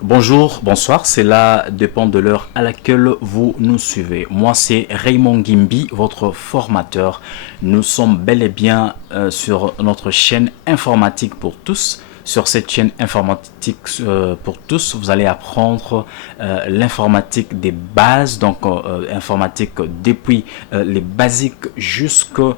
Bonjour, bonsoir, cela dépend de l'heure à laquelle vous nous suivez. Moi, c'est Raymond Gimbi, votre formateur. Nous sommes bel et bien sur notre chaîne informatique pour tous. Sur cette chaîne informatique pour tous, vous allez apprendre l'informatique des bases, donc informatique depuis les basiques jusqu'à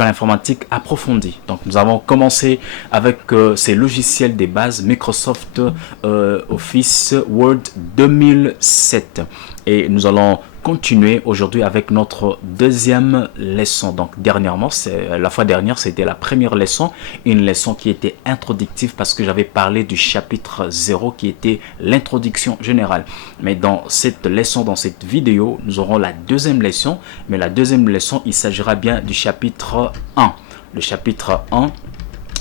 l'informatique approfondie. Donc nous avons commencé avec ces logiciels des bases Microsoft Office Word 2007 et nous allons continuer aujourd'hui avec notre deuxième leçon. Donc dernièrement, la fois dernière, c'était la première leçon, une leçon qui était introductive parce que j'avais parlé du chapitre 0 qui était l'introduction générale. Mais dans cette leçon, dans cette vidéo, nous aurons la deuxième leçon, mais la deuxième leçon, il s'agira bien du chapitre 1. Le chapitre 1,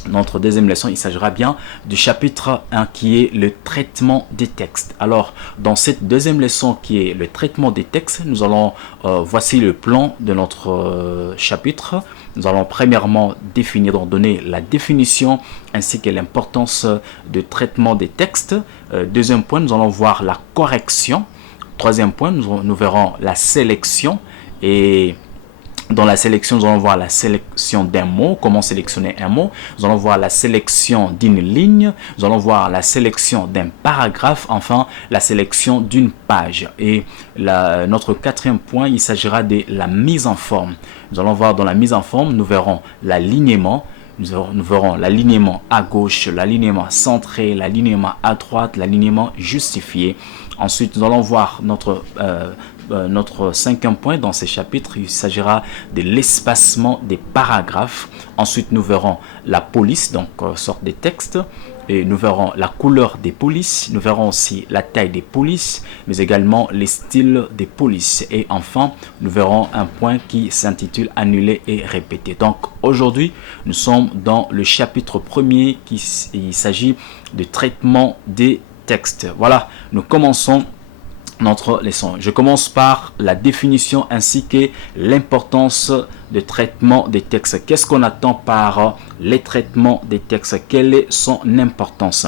notre deuxième leçon, il s'agira bien du chapitre 1 qui est le traitement des textes. Alors, dans cette deuxième leçon qui est le traitement des textes, nous allons, voici le plan de notre chapitre. Nous allons premièrement définir, donc donner la définition ainsi que l'importance de traitement des textes. Deuxième point, nous allons voir la correction. Troisième point, nous verrons la sélection et dans la sélection, nous allons voir la sélection d'un mot, comment sélectionner un mot. Nous allons voir la sélection d'une ligne. Nous allons voir la sélection d'un paragraphe. Enfin, la sélection d'une page. Et notre quatrième point, il s'agira de la mise en forme. Nous allons voir dans la mise en forme, nous verrons l'alignement. Nous verrons l'alignement à gauche, l'alignement centré, l'alignement à droite, l'alignement justifié. Ensuite, nous allons voir notre cinquième point dans ces chapitres. Il s'agira de l'espacement des paragraphes. Ensuite, nous verrons la police, donc sorte des textes. Et nous verrons la couleur des polices, nous verrons aussi la taille des polices, mais également les styles des polices. Et enfin, nous verrons un point qui s'intitule annuler et répéter. Donc aujourd'hui, nous sommes dans le chapitre premier il s'agit de traitement des textes. Voilà, nous commençons notre leçon. Je commence par la définition ainsi que l'importance de traitement des textes. Qu'est-ce qu'on attend par les traitements des textes? Quelle est son importance?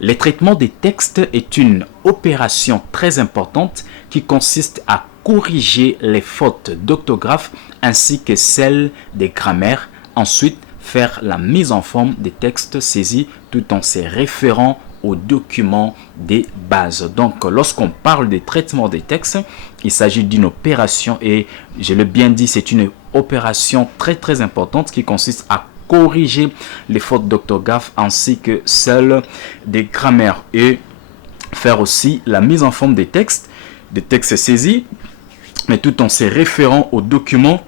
Le traitement des textes est une opération très importante qui consiste à corriger les fautes d'orthographe ainsi que celles des grammaires. Ensuite, faire la mise en forme des textes saisis tout en se référant aux documents des bases. Donc, lorsqu'on parle des traitements des textes, il s'agit d'une opération et je l'ai bien dit, c'est une opération très importante qui consiste à corriger les fautes d'orthographe ainsi que celles des grammaires et faire aussi la mise en forme des textes saisis, mais tout en se référant aux documents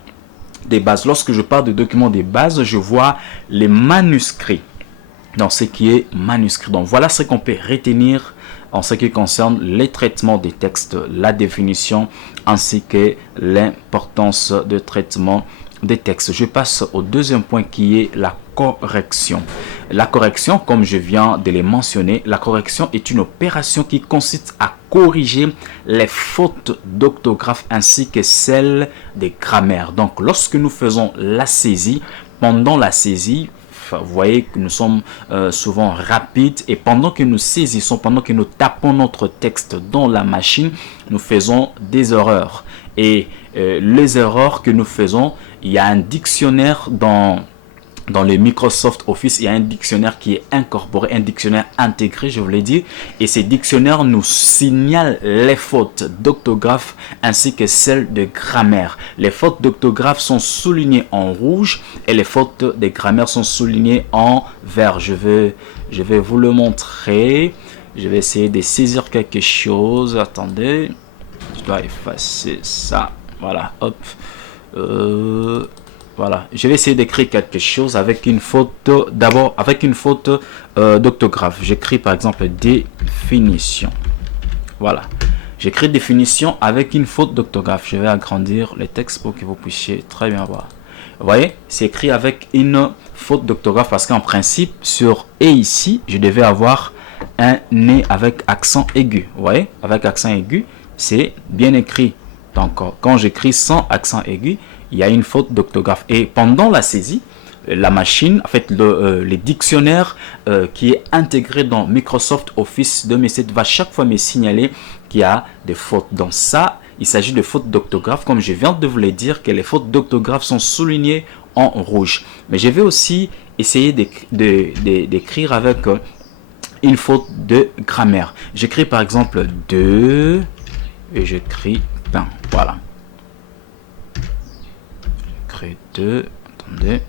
des bases. Lorsque je parle de documents des bases, je vois les manuscrits dans ce qui est manuscrit. Donc voilà ce qu'on peut retenir en ce qui concerne les traitements des textes, la définition ainsi que l'importance de traitement des textes. Je passe au deuxième point qui est la correction. La correction, comme je viens de les mentionner, la correction est une opération qui consiste à corriger les fautes d'orthographe ainsi que celles des grammaires. Donc lorsque nous faisons la saisie, pendant la saisie, vous voyez que nous sommes souvent rapides et pendant que nous saisissons, pendant que nous tapons notre texte dans la machine, nous faisons des erreurs. Et les erreurs que nous faisons, il y a un dictionnaire dans le Microsoft Office, il y a un dictionnaire qui est incorporé, un dictionnaire intégré, je vous l'ai dit. Et ces dictionnaires nous signalent les fautes d'orthographe ainsi que celles de grammaire. Les fautes d'orthographe sont soulignées en rouge et les fautes de grammaire sont soulignées en vert. Je vais vous le montrer. Je vais essayer de saisir quelque chose. Attendez, je dois effacer ça. Voilà, hop. Voilà, je vais essayer d'écrire quelque chose avec une faute, d'abord avec une faute d'orthographe. J'écris par exemple définition. Voilà, j'écris définition avec une faute d'orthographe. Je vais agrandir le texte pour que vous puissiez très bien voir. Vous voyez, c'est écrit avec une faute d'orthographe parce qu'en principe, sur « et » ici, je devais avoir un « né » avec accent aigu. Vous voyez, avec accent aigu, c'est bien écrit. Donc, quand j'écris sans accent aigu, il y a une faute d'orthographe. Et pendant la saisie, la machine, en fait les dictionnaires qui est intégré dans Microsoft Office 2007 va chaque fois me signaler qu'il y a des fautes. Donc ça, il s'agit de fautes d'orthographe, comme je viens de vous le dire, que les fautes d'orthographe sont soulignées en rouge. Mais je vais aussi essayer d'écrire avec une faute de grammaire. J'écris par exemple 2 et j'écris pain. Voilà. J'écris 2. Attendez.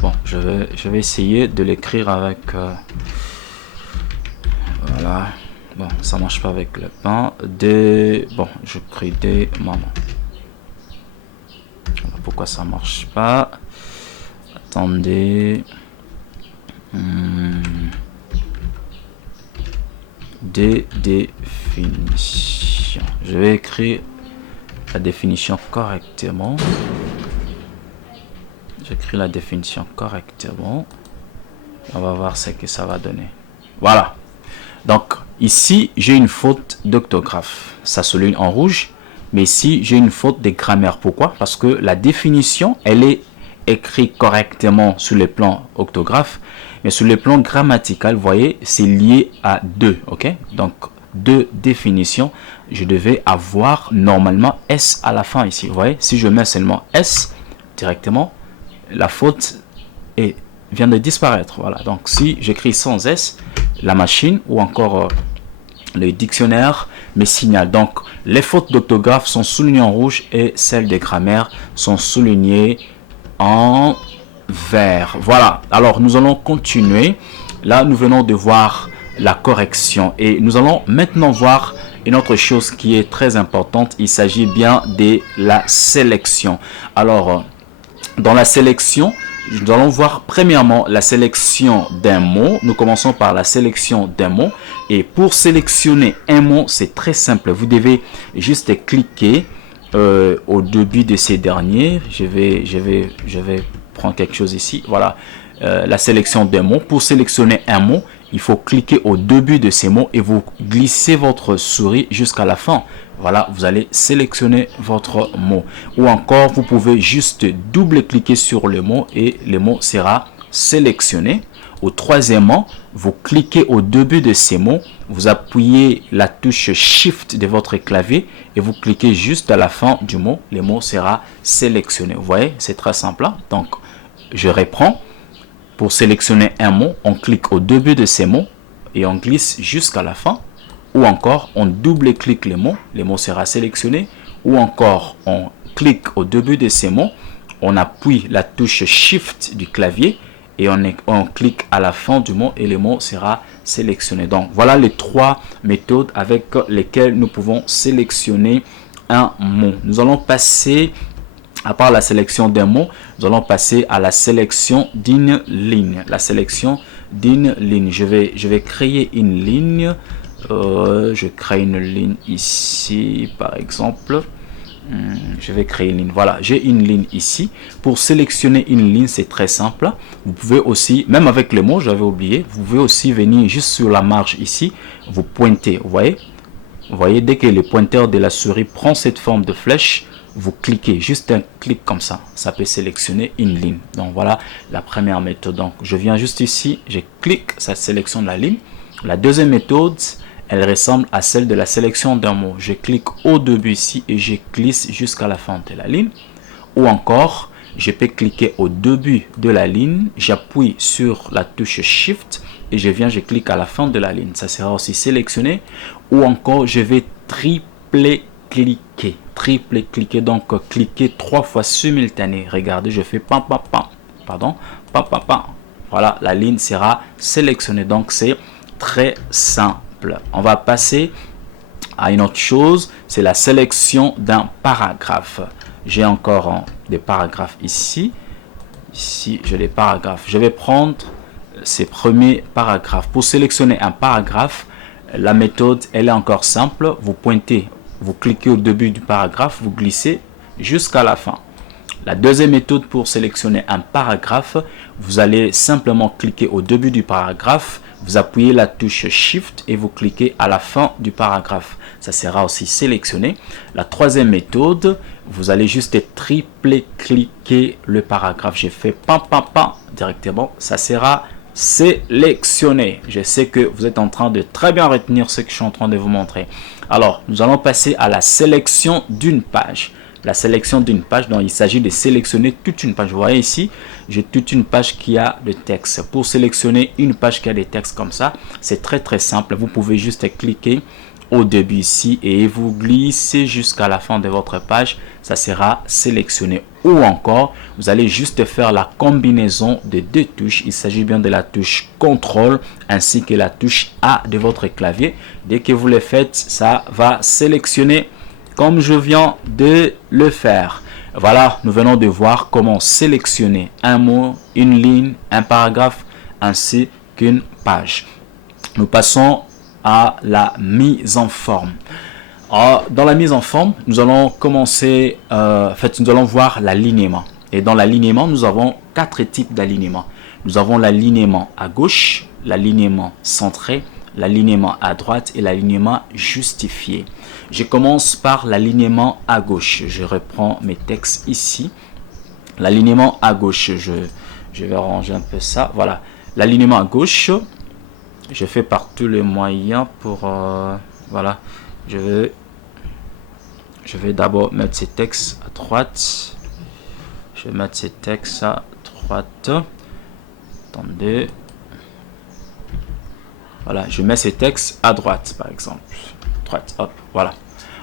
Bon, je vais essayer de l'écrire avec... voilà. Bon, ça marche pas avec le pain. Bon, j'écris des mamans. Pourquoi ça marche pas? Attendez. Des définitions. Je vais écrire la définition correctement. J'écris la définition correctement. On va voir ce que ça va donner. Voilà. Donc, ici, j'ai une faute d'orthographe. Ça souligne en rouge. Mais ici, j'ai une faute de grammaire. Pourquoi? Parce que la définition, elle est écrite correctement sur le plan orthographe. Mais sur le plan grammatical, vous voyez, c'est lié à 2. Ok? Donc, 2 définitions. Je devais avoir normalement S à la fin ici. Vous voyez, si je mets seulement S directement, la faute vient de disparaître. Voilà. Donc, si j'écris sans S, la machine ou encore le dictionnaire me signale. Donc, les fautes d'orthographe sont soulignées en rouge et celles de grammaire sont soulignées en vert. Voilà. Alors, nous allons continuer. Là, nous venons de voir la correction et nous allons maintenant voir une autre chose qui est très importante. Il s'agit bien de la sélection. Alors, dans la sélection, nous allons voir premièrement la sélection d'un mot. Nous commençons par la sélection d'un mot. Et pour sélectionner un mot, c'est très simple. Vous devez juste cliquer au début de ces derniers. Je vais prendre quelque chose ici. Voilà, la sélection d'un mot. Pour sélectionner un mot, il faut cliquer au début de ces mots et vous glissez votre souris jusqu'à la fin. Voilà, vous allez sélectionner votre mot. Ou encore, vous pouvez juste double-cliquer sur le mot et le mot sera sélectionné. Ou troisièmement, vous cliquez au début de ces mots, vous appuyez la touche Shift de votre clavier et vous cliquez juste à la fin du mot. Le mot sera sélectionné. Vous voyez, c'est très simple. Donc, je reprends. Pour sélectionner un mot, on clique au début de ces mots et on glisse jusqu'à la fin. Ou encore, on double-clique le mot sera sélectionné. Ou encore, on clique au début de ces mots, on appuie la touche Shift du clavier et on clique à la fin du mot et le mot sera sélectionné. Donc, voilà les 3 méthodes avec lesquelles nous pouvons sélectionner un mot. Nous allons passer, à part la sélection d'un mot, nous allons passer à la sélection d'une ligne. La sélection d'une ligne. Je vais créer une ligne. Je crée une ligne ici, par exemple. Je vais créer une ligne. Voilà, j'ai une ligne ici. Pour sélectionner une ligne, c'est très simple. Vous pouvez aussi, même avec les mots, j'avais oublié, vous pouvez aussi venir juste sur la marge ici, vous pointez. Vous voyez, dès que le pointeur de la souris prend cette forme de flèche, vous cliquez, juste un clic comme ça, ça peut sélectionner une ligne. Donc voilà la première méthode. Donc je viens juste ici, je clique, ça sélectionne la ligne. La deuxième méthode, elle ressemble à celle de la sélection d'un mot. Je clique au début ici et je glisse jusqu'à la fin de la ligne. Ou encore, je peux cliquer au début de la ligne, j'appuie sur la touche Shift et je clique à la fin de la ligne. Ça sera aussi sélectionné. Ou encore, je vais tripler cliquer, donc cliquer 3 fois simultané. Regardez, je fais pam pam pam, pardon, pam pam pam. Voilà, la ligne sera sélectionnée. Donc c'est très simple. On va passer à une autre chose, c'est la sélection d'un paragraphe. J'ai encore des paragraphes ici. Ici, j'ai des paragraphes. Je vais prendre ces premiers paragraphes. Pour sélectionner un paragraphe, la méthode, elle est encore simple. Vous pointez, vous cliquez au début du paragraphe, vous glissez jusqu'à la fin. La deuxième méthode pour sélectionner un paragraphe, vous allez simplement cliquer au début du paragraphe, vous appuyez la touche Shift et vous cliquez à la fin du paragraphe. Ça sera aussi sélectionné. La troisième méthode, vous allez juste triple-cliquer le paragraphe. J'ai fait pam pam pam directement, ça sera sélectionné. Je sais que vous êtes en train de très bien retenir ce que je suis en train de vous montrer. Alors, nous allons passer à la sélection d'une page. La sélection d'une page, donc il s'agit de sélectionner toute une page. Vous voyez ici, j'ai toute une page qui a le texte. Pour sélectionner une page qui a des textes comme ça, c'est très simple. Vous pouvez juste cliquer au début ici et vous glissez jusqu'à la fin de votre page, ça sera sélectionné. Ou encore, vous allez juste faire la combinaison de deux touches. Il s'agit bien de la touche CTRL ainsi que la touche A de votre clavier. Dès que vous le faites, ça va sélectionner comme je viens de le faire. Voilà, nous venons de voir comment sélectionner un mot, une ligne, un paragraphe ainsi qu'une page. Nous passons à la mise en forme. Dans la mise en forme, nous allons commencer, nous allons voir l'alignement. Et dans l'alignement, nous avons 4 types d'alignement. Nous avons l'alignement à gauche, l'alignement centré, l'alignement à droite et l'alignement justifié. Je commence par l'alignement à gauche. Je reprends mes textes ici. L'alignement à gauche, je vais ranger un peu ça. Voilà, l'alignement à gauche. Je fais par tous les moyens pour voilà. Je vais d'abord mettre ces textes à droite. Je vais mettre ces textes à droite. Attendez. Voilà, je mets ces textes à droite, par exemple. Droite, hop, voilà.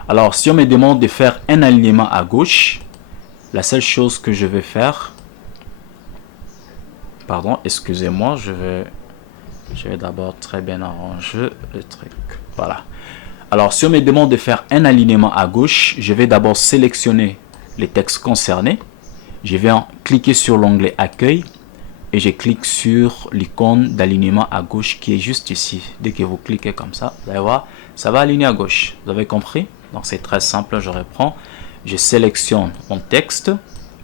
Alors, si on me demande de faire un alignement à gauche, la seule chose que je vais faire, pardon, excusez-moi, je vais d'abord très bien arranger le truc. Voilà. Alors, si on me demande de faire un alignement à gauche, je vais d'abord sélectionner les textes concernés. Je vais cliquer sur l'onglet Accueil et je clique sur l'icône d'alignement à gauche qui est juste ici. Dès que vous cliquez comme ça, vous allez voir, ça va aligner à gauche. Vous avez compris? Donc, c'est très simple. Je reprends. Je sélectionne mon texte.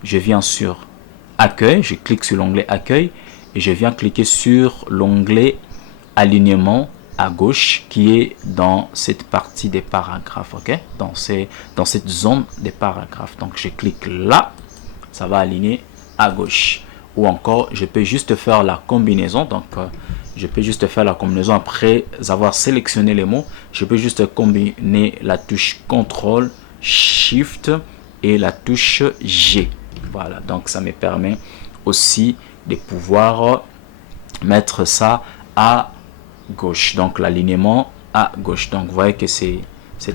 Je viens sur Accueil. Je clique sur l'onglet Accueil. Et je viens cliquer sur l'onglet alignement à gauche qui est dans cette partie des paragraphes, ok, dans cette zone des paragraphes. Donc je clique là, ça va aligner à gauche. Ou encore je peux juste faire la combinaison. Donc je peux juste faire la combinaison après avoir sélectionné les mots. Je peux juste combiner la touche CTRL, SHIFT et la touche G. Voilà, donc ça me permet aussi de pouvoir mettre ça à gauche, donc l'alignement à gauche. Donc vous voyez que c'est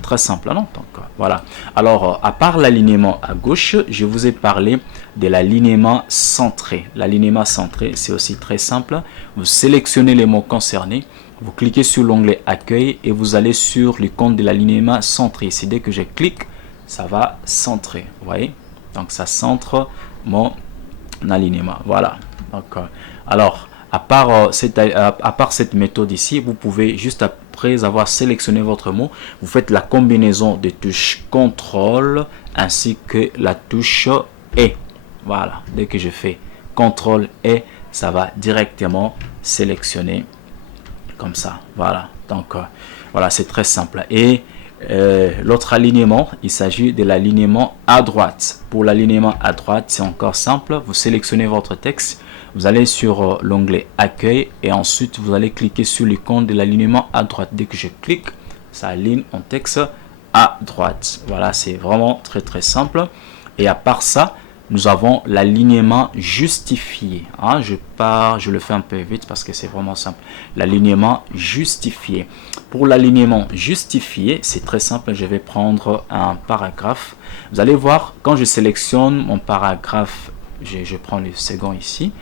très simple, non? Donc voilà. Alors à part l'alignement à gauche, je vous ai parlé de l'alignement centré. L'alignement centré, c'est aussi très simple. Vous sélectionnez les mots concernés, vous cliquez sur l'onglet Accueil et vous allez sur l'icône de l'alignement centré. C'est dès que je clique, ça va centrer. Vous voyez? Donc ça centre mon alignement. Voilà. Donc alors à part cette méthode ici, vous pouvez juste après avoir sélectionné votre mot, vous faites la combinaison des touches CTRL ainsi que la touche E. Voilà, dès que je fais CTRL E, ça va directement sélectionner comme ça. Voilà, donc voilà, c'est très simple. Et l'autre alignement, il s'agit de l'alignement à droite. Pour l'alignement à droite, c'est encore simple. Vous sélectionnez votre texte, vous allez sur l'onglet Accueil et ensuite vous allez cliquer sur l'icône de l'alignement à droite. Dès que je clique, ça aligne mon texte à droite. Voilà, c'est vraiment très simple. Et à part ça, nous avons l'alignement justifié. Hein, je le fais un peu vite parce que c'est vraiment simple. L'alignement justifié. Pour l'alignement justifié, c'est très simple. Je vais prendre un paragraphe. Vous allez voir, quand je sélectionne mon paragraphe, je prends le second ici.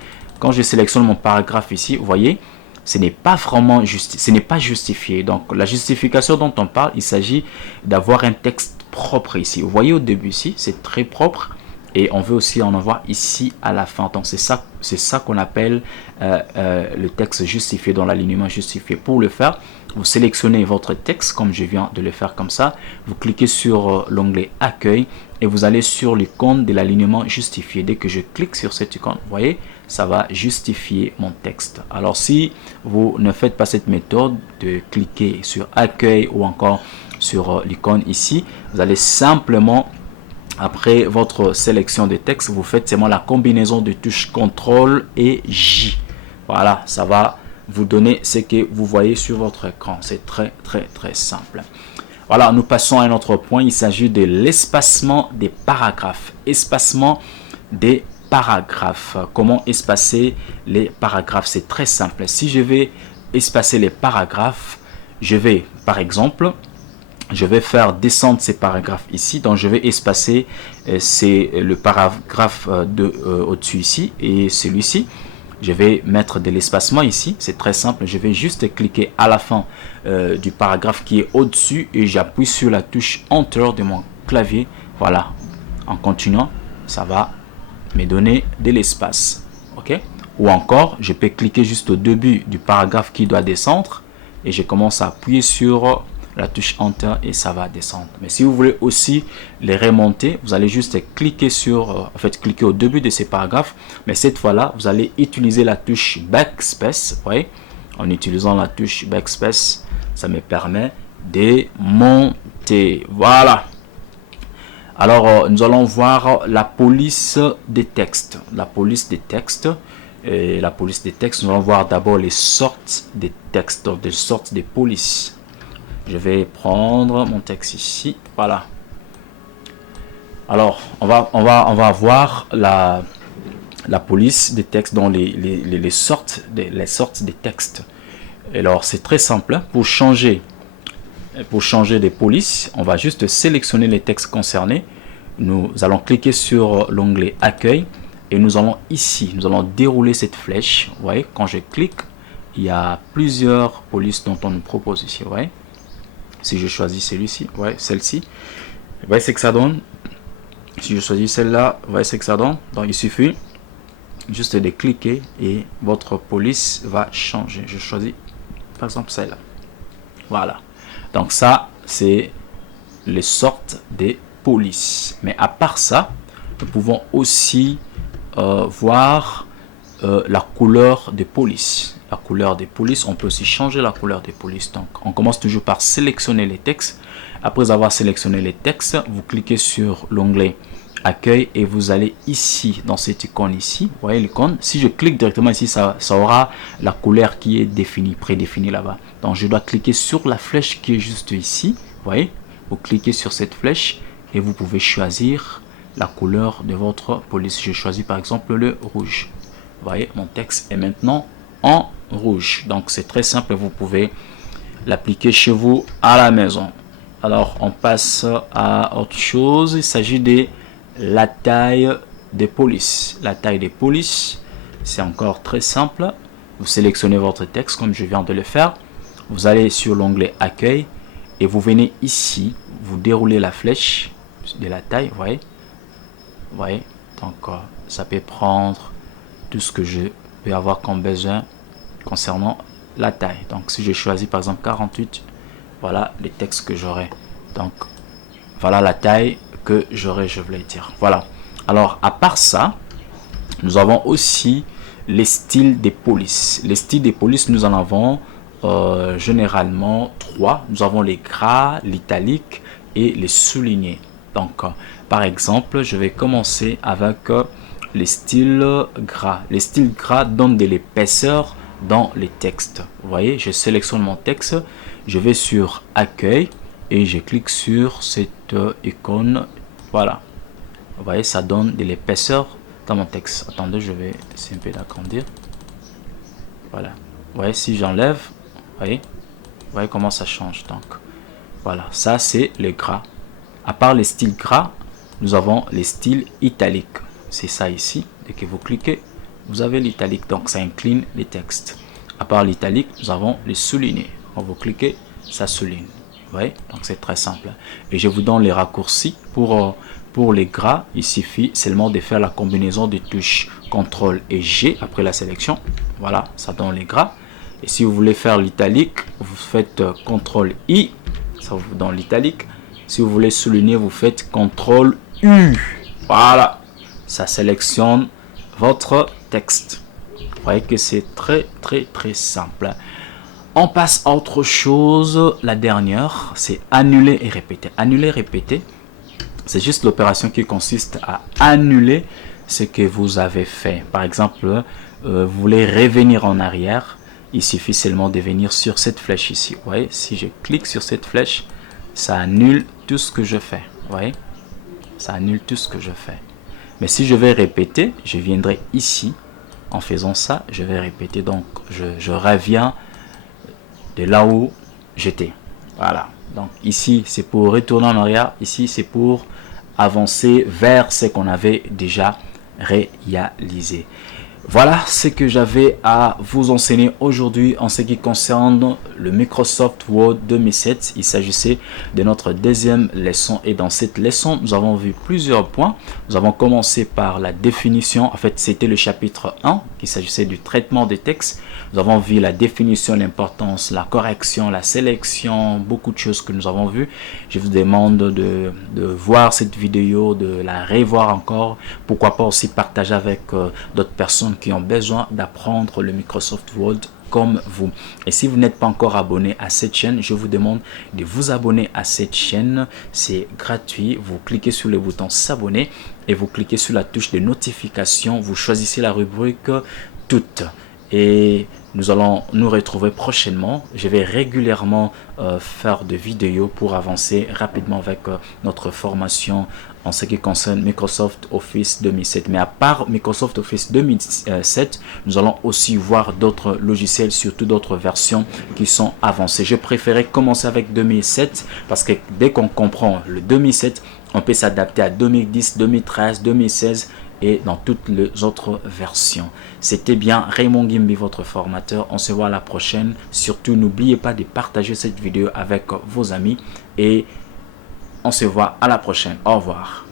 Quand je sélectionne mon paragraphe ici, vous voyez, ce n'est pas vraiment justifié. Donc, la justification dont on parle, il s'agit d'avoir un texte propre ici. Vous voyez au début ici, c'est très propre. Et on veut aussi en avoir ici à la fin. Donc c'est ça qu'on appelle le texte justifié, dans l'alignement justifié. Pour le faire, vous sélectionnez votre texte comme je viens de le faire comme ça. Vous cliquez sur l'onglet Accueil et vous allez sur l'icône de l'alignement justifié. Dès que je clique sur cette icône, vous voyez, ça va justifier mon texte. Alors si vous ne faites pas cette méthode de cliquer sur accueil ou encore sur l'icône ici, vous allez simplement, après votre sélection de texte, vous faites seulement la combinaison de touches CTRL et J. Voilà, ça va vous donner ce que vous voyez sur votre écran. C'est très simple. Voilà, nous passons à un autre point. Il s'agit de l'espacement des paragraphes. Espacement des paragraphes. Comment espacer les paragraphes? C'est très simple. Si je vais espacer les paragraphes, je vais, par exemple, je vais faire descendre ces paragraphes ici. Donc, je vais espacer le paragraphe au-dessus ici et celui-ci. Je vais mettre de l'espacement ici, c'est très simple. Je vais juste cliquer à la fin du paragraphe qui est au-dessus et j'appuie sur la touche Enter de mon clavier. Voilà, en continuant, ça va me donner de l'espace. Ok? Ou encore, je peux cliquer juste au début du paragraphe qui doit descendre et je commence à appuyer sur la touche Enter et ça va descendre. Mais si vous voulez aussi les remonter, vous allez juste cliquer sur, cliquer au début de ces paragraphes. Mais cette fois-là, vous allez utiliser la touche Backspace. Vous voyez, en utilisant la touche Backspace, ça me permet de monter. Voilà. Alors, nous allons voir la police des textes. La police des textes. Et la police des textes, nous allons voir d'abord les sortes des textes, donc des sortes des polices. Je vais prendre mon texte ici. Voilà. Alors, on va voir la police des textes dans les sortes des textes. Alors, c'est très simple. Pour changer des polices, on va juste sélectionner les textes concernés. Nous allons cliquer sur l'onglet Accueil et nous allons ici, nous allons dérouler cette flèche. Vous voyez, quand je clique, il y a plusieurs polices dont on nous propose ici. Vous voyez. Si je choisis celui-ci, ouais, celle-ci, vous voyez ce que ça donne. Si je choisis celle-là, vous voyez ce que ça donne. Donc il suffit juste de cliquer et votre police va changer. Je choisis par exemple celle-là. Voilà. Donc ça, c'est les sortes des polices. Mais à part ça, nous pouvons aussi voir la couleur des polices. La couleur des polices, on peut aussi changer la couleur des polices. Donc, on commence toujours par sélectionner les textes. Après avoir sélectionné les textes, vous cliquez sur l'onglet Accueil et vous allez ici, dans cette icône ici. Vous voyez l'icône. Si je clique directement ici, ça aura la couleur qui est définie, prédéfinie là-bas. Donc, je dois cliquer sur la flèche qui est juste ici. Vous voyez, vous cliquez sur cette flèche et vous pouvez choisir la couleur de votre police. Je choisis par exemple le rouge. Vous voyez, mon texte est maintenant en rouge. Donc c'est très simple, vous pouvez l'appliquer chez vous à la maison. Alors on passe à autre chose. Il s'agit de la taille des polices. La taille des polices, c'est encore très simple. Vous sélectionnez votre texte comme je viens de le faire. Vous allez sur l'onglet Accueil et vous venez ici, vous déroulez la flèche de la taille. Vous voyez, donc ça peut prendre tout ce que je peux avoir comme besoin concernant la taille. Donc si je choisis par exemple 48, voilà les textes que j'aurai. Donc voilà la taille que j'aurai, je voulais dire. Voilà. Alors à part ça, nous avons aussi les styles des polices. Les styles des polices, nous en avons généralement 3. Nous avons les gras, l'italique et les soulignés. Donc par exemple, je vais commencer avec les styles gras. Les styles gras donnent de l'épaisseur dans les textes. Vous voyez, je sélectionne mon texte, je vais sur Accueil et je clique sur cette icône. Voilà. Vous voyez, ça donne de l'épaisseur dans mon texte. Attendez, je vais essayer un peu d'agrandir. Voilà. Vous voyez, si j'enlève, vous voyez comment ça change. Donc, voilà, ça c'est les gras. À part les styles gras, nous avons les styles italiques. C'est ça ici. Dès que vous cliquez, vous avez l'italique. Donc, ça incline les textes. À part l'italique, nous avons les soulignés. Quand vous cliquez, ça souligne. Vous voyez? Donc, c'est très simple. Et je vous donne les raccourcis. Pour les gras, il suffit seulement de faire la combinaison des touches CTRL et G après la sélection. Voilà, ça donne les gras. Et si vous voulez faire l'italique, vous faites CTRL I. Ça vous donne l'italique. Si vous voulez souligner, vous faites CTRL U. Voilà, ça sélectionne votre texte. Vous voyez que c'est très simple. On passe à autre chose. La dernière, c'est annuler et répéter. Annuler et répéter, c'est juste l'opération qui consiste à annuler ce que vous avez fait. Par exemple, vous voulez revenir en arrière. Il suffit seulement de venir sur cette flèche ici. Vous voyez, si je clique sur cette flèche, ça annule tout ce que je fais. Vous voyez, ça annule tout ce que je fais. Mais si je vais répéter, je viendrai ici. En faisant ça, je vais répéter. Donc, je reviens de là où j'étais. Voilà. Donc, ici, c'est pour retourner en arrière. Ici, c'est pour avancer vers ce qu'on avait déjà réalisé. Voilà ce que j'avais à vous enseigner aujourd'hui en ce qui concerne le Microsoft Word 2007. Il s'agissait de notre deuxième leçon et dans cette leçon, nous avons vu plusieurs points. Nous avons commencé par la définition. En fait, c'était le chapitre 1 qui s'agissait du traitement des textes. Nous avons vu la définition, l'importance, la correction, la sélection, beaucoup de choses que nous avons vues. Je vous demande de voir cette vidéo, de la revoir encore. Pourquoi pas aussi partager avec d'autres personnes qui ont besoin d'apprendre le Microsoft Word comme vous. Et si vous n'êtes pas encore abonné à cette chaîne, je vous demande de vous abonner à cette chaîne. C'est gratuit. Vous cliquez sur le bouton s'abonner et vous cliquez sur la touche de notification. Vous choisissez la rubrique toutes. Et nous allons nous retrouver prochainement. Je vais régulièrement faire des vidéos pour avancer rapidement avec notre formation en ce qui concerne Microsoft Office 2007. Mais à part Microsoft Office 2007, nous allons aussi voir d'autres logiciels, surtout d'autres versions qui sont avancées. Je préférais commencer avec 2007 parce que dès qu'on comprend le 2007, on peut s'adapter à 2010, 2013, 2016 et dans toutes les autres versions. C'était bien Raymond Gimbi, votre formateur. On se voit à la prochaine. Surtout, n'oubliez pas de partager cette vidéo avec vos amis et on se voit à la prochaine. Au revoir.